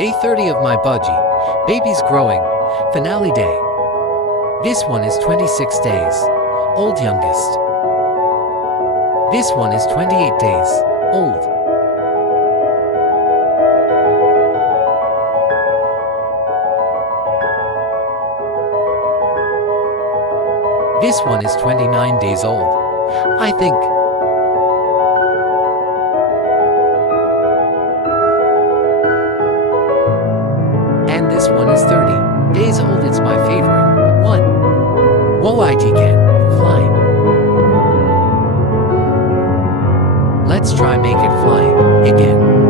Day 30 of my budgie. Baby's growing. Finale day. This one is 26 days. Old youngest. This one is 28 days. Old. This one is 29 days old. I think. And this one is 30 days old. It's my favorite one. Whoa, it can fly. Let's try make it fly again.